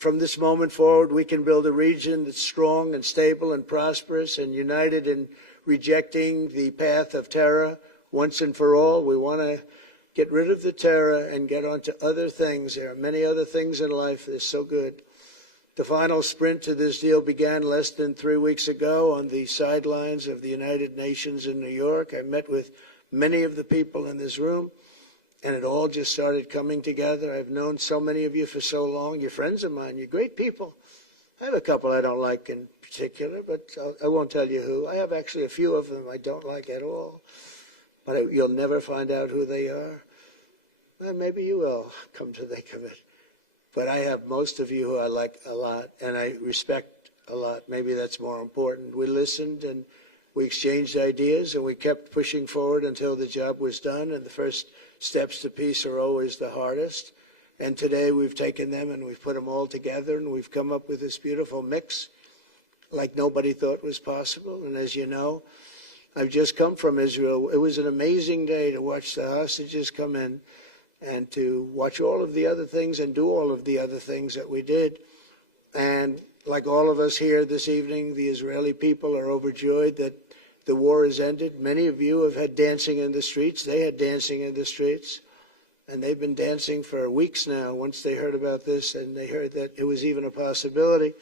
from this moment forward, we can build a region that's strong and stable and prosperous and united in rejecting the path of terror once and for all. We want to get rid of the terror and get on to other things. There are many other things in life that are so good. The final sprint to this deal began less than 3 weeks ago on the sidelines of the United Nations in New York. I met with many of the people in this room, and it all just started coming together. I've known so many of you for so long. You're friends of mine. You're great people. I have a couple I don't like in particular, but I won't tell you who. I have actually a few of them I don't like at all, but you'll never find out who they are. Well, maybe you will, come to think of it. But I have most of you who I like a lot, and I respect a lot. Maybe that's more important. We listened, and we exchanged ideas, and we kept pushing forward until the job was done, and the first steps to peace are always the hardest. And today we've taken them and we've put them all together, and we've come up with this beautiful mix like nobody thought was possible. And as you know, I've just come from Israel. It was an amazing day to watch the hostages come in and to watch all of the other things and do all of the other things that we did. And like all of us here this evening, the Israeli people are overjoyed that the war has ended. Many of you have had dancing in the streets. They had dancing in the streets. And they've been dancing for weeks now once they heard about this and they heard that it was even a possibility.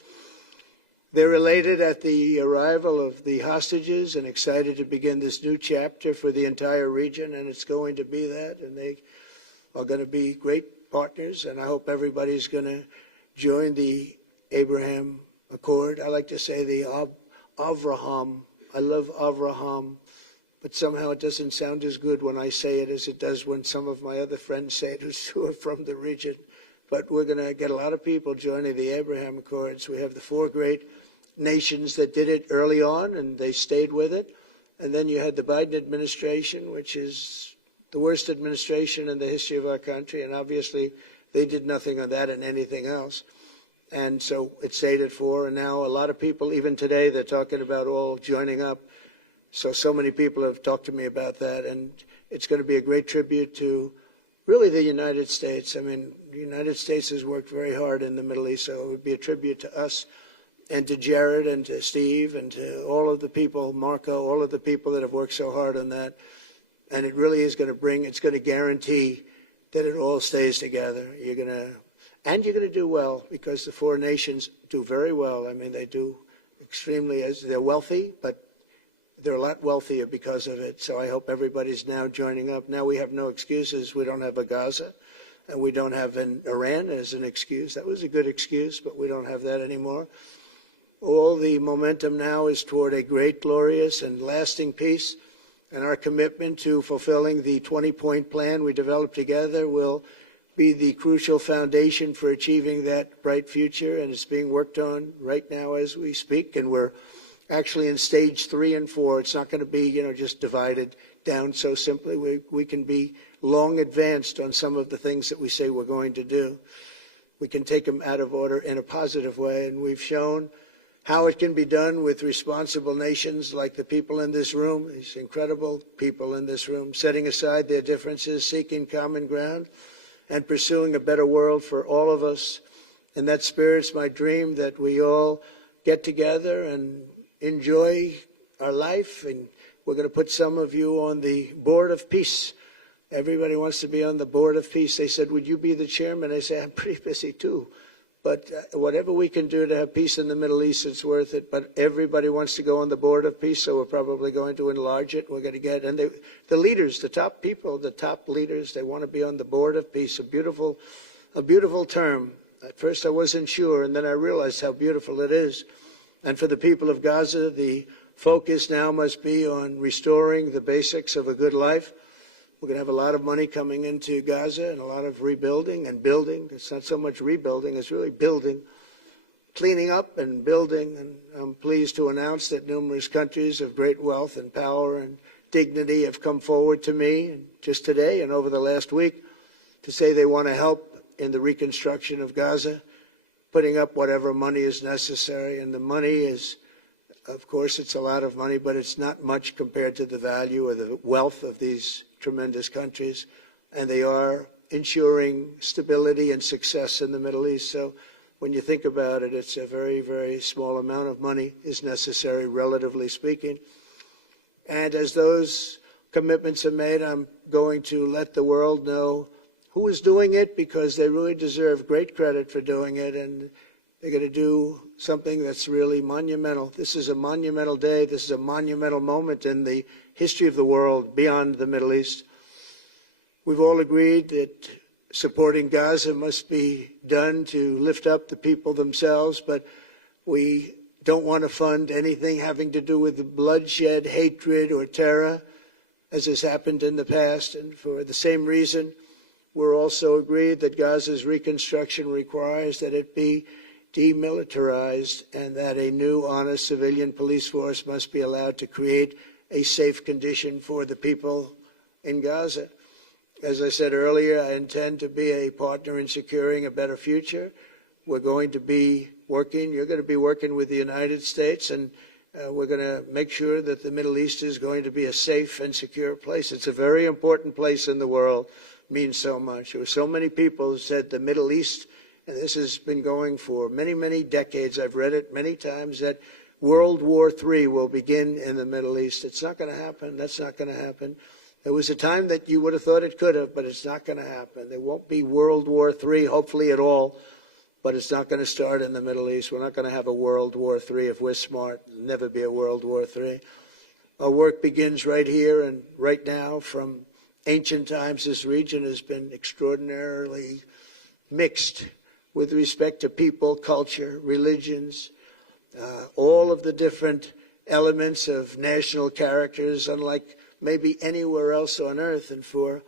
They're elated at the arrival of the hostages and excited to begin this new chapter for the entire region, and it's going to be that. And they are going to be great partners, and I hope everybody's going to join the Abraham Accord. I like to say the Avraham. I love Avraham, but somehow it doesn't sound as good when I say it as it does when some of my other friends say it who are from the region. But we're going to get a lot of people joining the Abraham Accords. We have the 4 great nations that did it early on, and they stayed with it. And then you had the Biden administration, which is the worst administration in the history of our country, and obviously they did nothing on that and anything else. And so it stayed at 4, and now a lot of people, even today, they're talking about all joining up. So many people have talked to me about that, and it's going to be a great tribute to really the United States. I mean, the United States has worked very hard in the Middle East, so it would be a tribute to us and to Jared and to Steve and to all of the people, Marco, all of the people that have worked so hard on that. And it really is going to it's going to guarantee that it all stays together. You're going to do well, because the 4 nations do very well. I mean, they do extremely, as they're wealthy, but they're a lot wealthier because of it. So I hope everybody's now joining up. Now we have no excuses. We don't have a Gaza, and we don't have an Iran as an excuse. That was a good excuse, but we don't have that anymore. All the momentum now is toward a great, glorious, and lasting peace. And our commitment to fulfilling the 20-point plan we developed together will be the crucial foundation for achieving that bright future. And it's being worked on right now as we speak. And we're actually in stage 3 and 4. It's not going to be, just divided down so simply. We can be long advanced on some of the things that we say we're going to do. We can take them out of order in a positive way. And we've shown how it can be done with responsible nations like the people in this room, these incredible people in this room, setting aside their differences, seeking common ground, and pursuing a better world for all of us. And that spirit's my dream, that we all get together and enjoy our life. And we're going to put some of you on the Board of Peace. Everybody wants to be on the Board of Peace. They said, would you be the chairman? I say, I'm pretty busy too. But whatever we can do to have peace in the Middle East, it's worth it. But everybody wants to go on the Board of Peace, so we're probably going to enlarge it. We're going to get, and the leaders, the top people, the top leaders, they want to be on the Board of Peace. A beautiful term. At first I wasn't sure, and then I realized how beautiful it is. And for the people of Gaza, the focus now must be on restoring the basics of a good life. We're going to have a lot of money coming into Gaza and a lot of rebuilding and building. It's not so much rebuilding, it's really building, cleaning up and building. And I'm pleased to announce that numerous countries of great wealth and power and dignity have come forward to me just today and over the last week to say they want to help in the reconstruction of Gaza, putting up whatever money is necessary. And the money is, of course, it's a lot of money, but it's not much compared to the value or the wealth of these tremendous countries, and they are ensuring stability and success in the Middle East. So when you think about it, it's a very, very small amount of money is necessary, relatively speaking. And as those commitments are made, I'm going to let the world know who is doing it, because they really deserve great credit for doing it, and they're going to do something that's really monumental. This is a monumental day. This is a monumental moment in the history of the world beyond the Middle East. We've all agreed that supporting Gaza must be done to lift up the people themselves, but we don't want to fund anything having to do with bloodshed, hatred, or terror, as has happened in the past. And for the same reason, we're also agreed that Gaza's reconstruction requires that it be demilitarized and that a new, honest civilian police force must be allowed to create a safe condition for the people in Gaza. As I said earlier, I intend to be a partner in securing a better future. We're going to be working, you're going to be working with the United States, and we're going to make sure that the Middle East is going to be a safe and secure place. It's a very important place in the world. It means so much. There were so many people who said the Middle East, and this has been going for many, many decades. I've read it many times, that World War III will begin in the Middle East. It's not going to happen. That's not going to happen. There was a time that you would have thought it could have, but it's not going to happen. There won't be World War III, hopefully at all, but it's not going to start in the Middle East. We're not going to have a World War III if we're smart. There'll never be a World War III. Our work begins right here and right now. From ancient times, this region has been extraordinarily mixed with respect to people, culture, religions, all of the different elements of national characters, unlike maybe anywhere else on earth. And for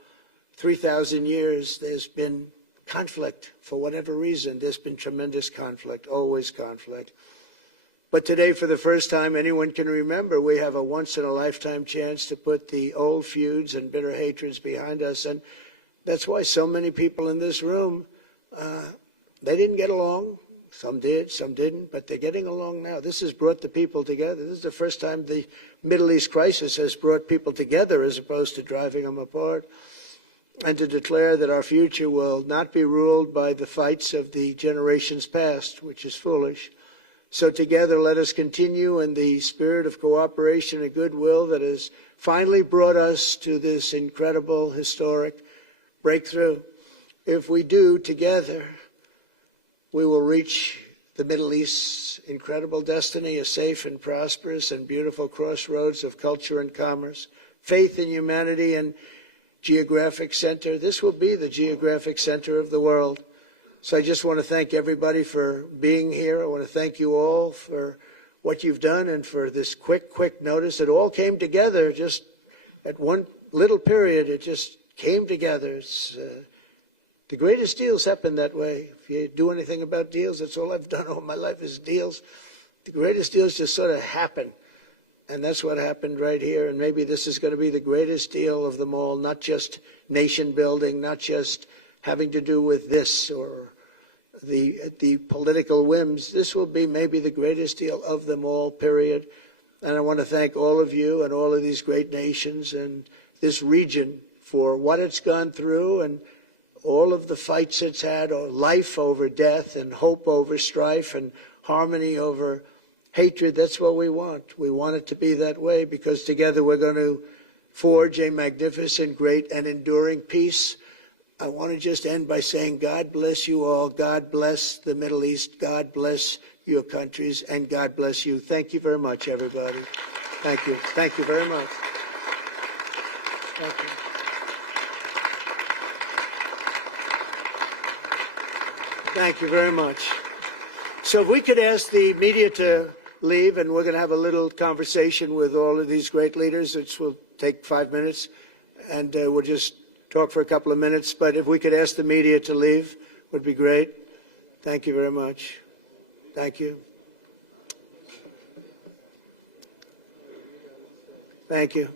3,000 years, there's been conflict. For whatever reason, there's been tremendous conflict, always conflict. But today, for the first time anyone can remember, we have a once-in-a-lifetime chance to put the old feuds and bitter hatreds behind us. And that's why so many people in this room, they didn't get along. Some did, some didn't, but they're getting along now. This has brought the people together. This is the first time the Middle East crisis has brought people together as opposed to driving them apart. And to declare that our future will not be ruled by the fights of the generations past, which is foolish. So together, let us continue in the spirit of cooperation and goodwill that has finally brought us to this incredible, historic breakthrough. If we do, together, we will reach the Middle East's incredible destiny, a safe and prosperous and beautiful crossroads of culture and commerce, faith in humanity and geographic center. This will be the geographic center of the world. So I just want to thank everybody for being here. I want to thank you all for what you've done and for this quick notice. It all came together just at one little period. It just came together. It's, the greatest deals happen that way. If you do anything about deals, that's all I've done all my life is deals. The greatest deals just sort of happen. And that's what happened right here. And maybe this is going to be the greatest deal of them all, not just nation building, not just having to do with this or the political whims. This will be maybe the greatest deal of them all, period. And I want to thank all of you and all of these great nations and this region for what it's gone through and all of the fights it's had, or life over death and hope over strife and harmony over hatred. That's what we want. We want it to be that way because together we're going to forge a magnificent, great, and enduring peace. I want to just end by saying God bless you all. God bless the Middle East. God bless your countries. And God bless you. Thank you very much, everybody. Thank you. Thank you very much. Thank you. Thank you very much. So if we could ask the media to leave, and we're going to have a little conversation with all of these great leaders, which will take 5 minutes, and we'll just talk for a couple of minutes. But if we could ask the media to leave, would be great. Thank you very much. Thank you. Thank you.